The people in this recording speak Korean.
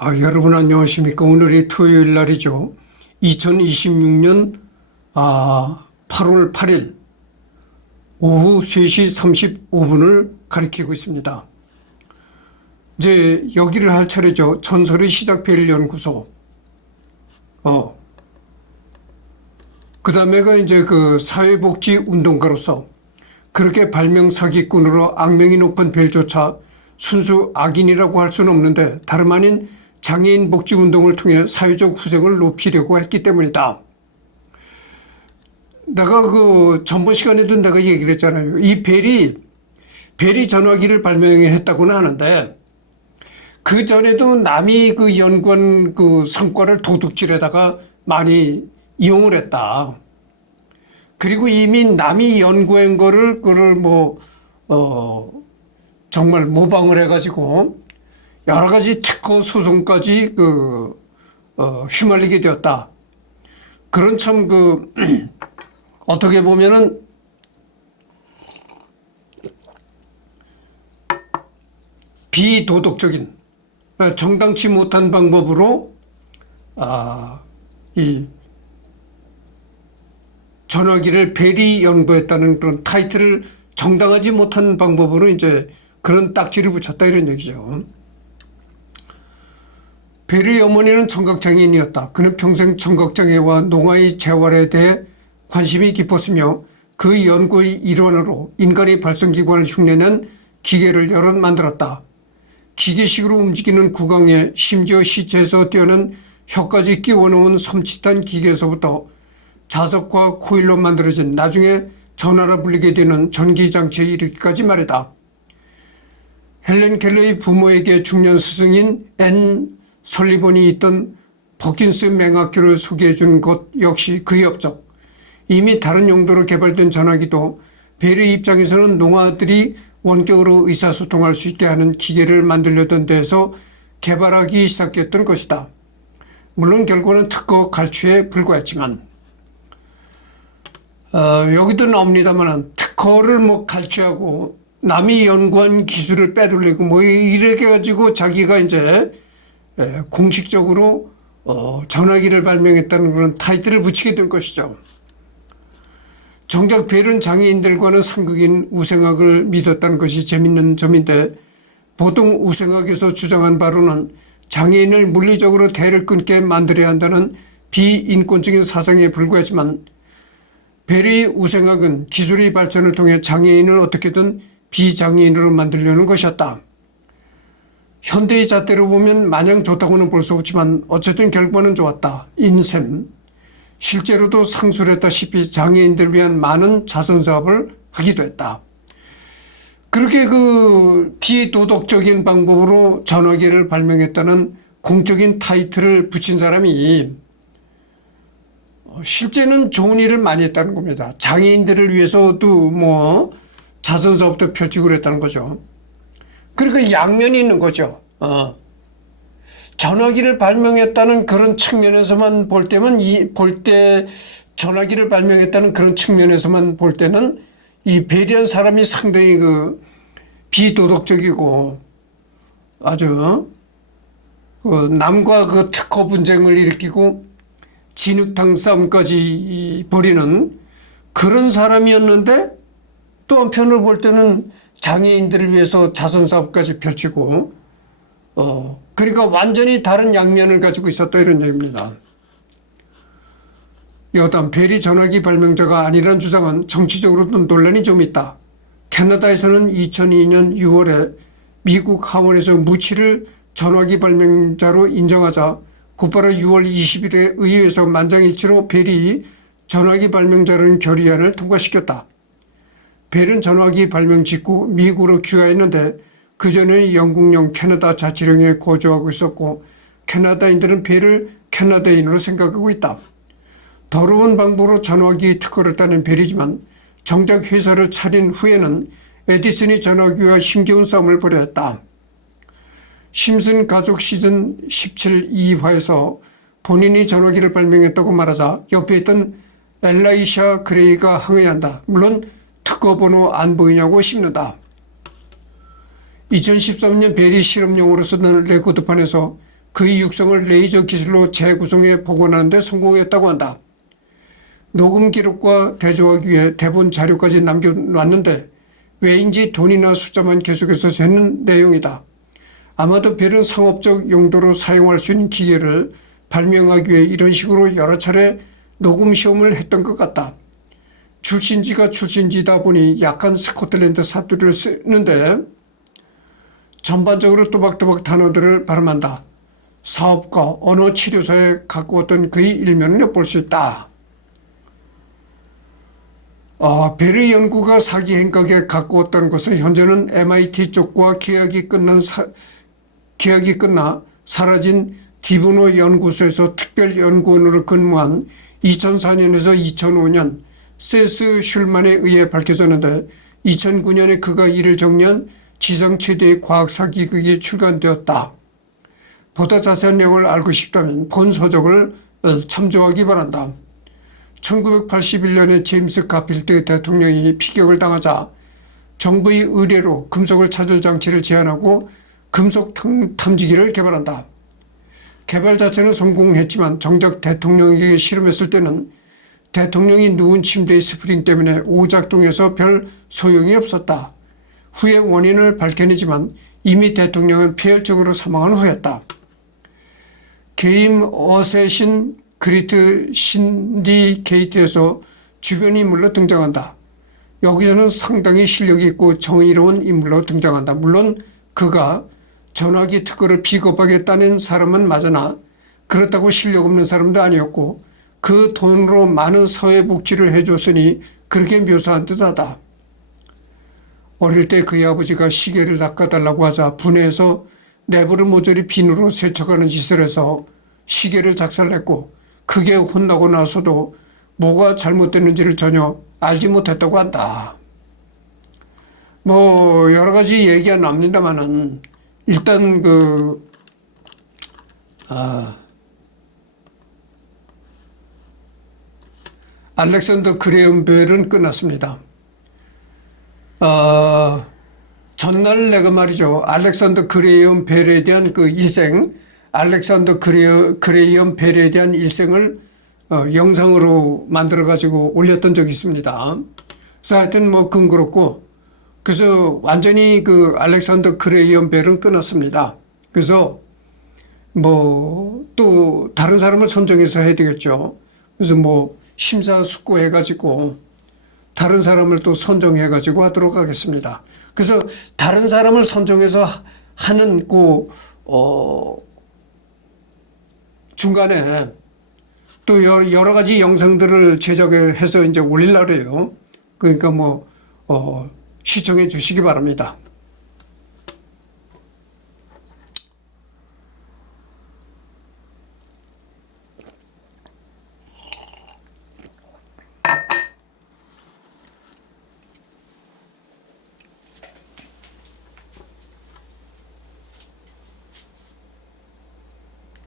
여러분 안녕하십니까. 오늘이 토요일 날이죠. 2026년 8월 8일 오후 3시 35분을 가리키고 있습니다. 이제 여기를 할 차례죠. 전설의 시작배일연구소. 그 다음에가 이제 그 사회복지 운동가로서 그렇게 발명사기꾼으로 악명이 높은 벨조차 순수 악인이라고 할 수는 없는데 다름 아닌 장애인 복지 운동을 통해 사회적 후생을 높이려고 했기 때문이다. 내가 그 전번 시간에도 내가 얘기를 했잖아요. 이 벨이 전화기를 발명했다고는 하는데 그 전에도 남이 그 연구한 그 성과를 도둑질에다가 많이 이용을 했다. 그리고 이미 남이 연구한 거를 정말 모방을 해가지고 여러 가지 특허 소송까지 휘말리게 되었다. 그런 참 어떻게 보면은 비도덕적인 정당치 못한 방법으로 이 전화기를 벨이 연구했다는 그런 타이틀을 정당하지 못한 방법으로 이제 그런 딱지를 붙였다 이런 얘기죠. 벨의 어머니는 청각장애인이었다. 그는 평생 청각장애와 농아의 재활에 대해 관심이 깊었으며 그 연구의 일환으로 인간의 발성기관을 흉내낸 기계를 여러 만들었다. 기계식으로 움직이는 구강에 심지어 시체에서 떼어낸 혀까지 끼워놓은 섬찟한 기계에서부터 자석과 코일로 만들어진 나중에 전화라 불리게 되는 전기장치에 이르기까지 말이다. 헬렌 켈러의 부모에게 중년 스승인 앤 설리번이 있던 버킨스 맹학교를 소개해 준 것 역시 그의 업적. 이미 다른 용도로 개발된 전화기도 벨의 입장에서는 농아들이 원격으로 의사소통할 수 있게 하는 기계를 만들려던 데에서 개발하기 시작했던 것이다. 물론 결과는 특허 갈취에 불과했지만 여기도 나옵니다만 특허를 갈취하고 남이 연구한 기술을 빼돌리고 이렇게 가지고 자기가 이제 공식적으로 전화기를 발명했다는 그런 타이틀을 붙이게 된 것이죠. 정작 벨은 장애인들과는 상극인 우생학을 믿었다는 것이 재밌는 점인데 보통 우생학에서 주장한 바로는 장애인을 물리적으로 대를 끊게 만들어야 한다는 비인권적인 사상에 불과하지만 벨의 우생학은 기술의 발전을 통해 장애인을 어떻게든 비장애인으로 만들려는 것이었다. 현대의 잣대로 보면 마냥 좋다고는 볼 수 없지만 어쨌든 결과는 좋았다. 인셈. 실제로도 상수를 했다시피 장애인들을 위한 많은 자선사업을 하기도 했다. 그렇게 비도덕적인 방법으로 전화기를 발명했다는 공적인 타이틀을 붙인 사람이 실제는 좋은 일을 많이 했다는 겁니다. 장애인들을 위해서도 자선사업도 펼치고 그랬다는 거죠. 그러니까 양면이 있는 거죠. 전화기를 발명했다는 그런 측면에서만 볼 때는 전화기를 발명했다는 그런 측면에서만 볼 때는 이 벨이란 사람이 상당히 비도덕적이고 아주 남과 특허 분쟁을 일으키고 진흙탕 싸움까지 벌이는 그런 사람이었는데 또 한편으로 볼 때는 장애인들을 위해서 자선사업까지 펼치고 그러니까 완전히 다른 양면을 가지고 있었다 이런 얘기입니다. 여담 벨이 전화기 발명자가 아니라는 주장은 정치적으로도 논란이 좀 있다. 캐나다에서는 2002년 6월에 미국 하원에서 무치를 전화기 발명자로 인정하자 곧바로 6월 20일에 의회에서 만장일치로 벨이 전화기 발명자라는 결의안을 통과시켰다. 벨은 전화기 발명 직후 미국으로 귀화했는데 그전에 영국령 캐나다 자치령에 거주하고 있었고 캐나다인들은 벨을 캐나다인으로 생각하고 있다. 더러운 방법으로 전화기 특허를 따낸 벨이지만 정작 회사를 차린 후에는 에디슨이 전화기와 힘겨운 싸움을 벌여야 했다. 심슨 가족 시즌 17 2화에서 본인이 전화기를 발명했다고 말하자 옆에 있던 엘라이샤 그레이가 항의한다. 물론 특허 번호 안 보이냐고 씹는다. 2013년 벨이 실험용으로 쓰던 레코드판에서 그의 육성을 레이저 기술로 재구성해 복원하는 데 성공했다고 한다. 녹음 기록과 대조하기 위해 대본 자료까지 남겨놨는데 왜인지 돈이나 숫자만 계속해서 세는 내용이다. 아마도 별은 상업적 용도로 사용할 수 있는 기계를 발명하기 위해 이런 식으로 여러 차례 녹음 시험을 했던 것 같다. 출신지가 출신지다 보니 약간 스코틀랜드 사투리를 쓰는데 전반적으로 또박또박 단어들을 발음한다. 사업가, 언어치료사에 가꾸었던 그의 일면을 엿볼 수 있다. 벨의 연구가 사기 행각에 가꾸었다는 것은 현재는 MIT 쪽과 계약이 끝나 사라진 디브노 연구소에서 특별연구원으로 근무한 2004년에서 2005년 세스 슐만에 의해 밝혀졌는데 2009년에 그가 이를 정리한 지상 최대의 과학사기극이 출간되었다. 보다 자세한 내용을 알고 싶다면 본 서적을 참조하기 바란다. 1981년에 제임스 가필드 대통령이 피격을 당하자 정부의 의뢰로 금속을 찾을 장치를 제안하고 금속 탐지기를 개발한다. 개발 자체는 성공했지만 정작 대통령에게 실험했을 때는 대통령이 누운 침대의 스프링 때문에 오작동해서 별 소용이 없었다. 후에 원인을 밝혀내지만 이미 대통령은 폐혈증으로 사망한 후였다. 게임 어쌔신 그리트 신디케이트에서 주변 인물로 등장한다. 여기서는 상당히 실력이 있고 정의로운 인물로 등장한다. 물론 그가 전화기 특허를 비겁하게 따낸 사람은 맞으나 그렇다고 실력 없는 사람도 아니었고 그 돈으로 많은 사회복지를 해줬으니 그렇게 묘사한 듯하다. 어릴 때 그의 아버지가 시계를 낚아달라고 하자 분해해서 내부를 모조리 비누로 세척하는 짓을 해서 시계를 작살냈고 크게 혼나고 나서도 뭐가 잘못됐는지를 전혀 알지 못했다고 한다. 뭐 여러 가지 얘기가 납니다만은 일단 알렉산더 그레엄 벨은 끝났습니다. 전날 내가 말이죠. 알렉산더 그레엄 벨에 대한 그 일생, 알렉산더 그레엄 벨에 대한 일생을 영상으로 만들어가지고 올렸던 적이 있습니다. 그래서 하여튼 뭐 근거롭고, 그래서 완전히 그 알렉산더 그레엄 벨은 끝났습니다. 그래서 뭐 또 다른 사람을 선정해서 해야 되겠죠. 그래서 뭐 심사숙고해가지고 다른 사람을 또 선정해가지고 하도록 하겠습니다. 그래서 다른 사람을 선정해서 하는 중간에 또 여러 가지 영상들을 제작해서 이제 올리려고 해요. 그러니까 뭐 시청해 주시기 바랍니다.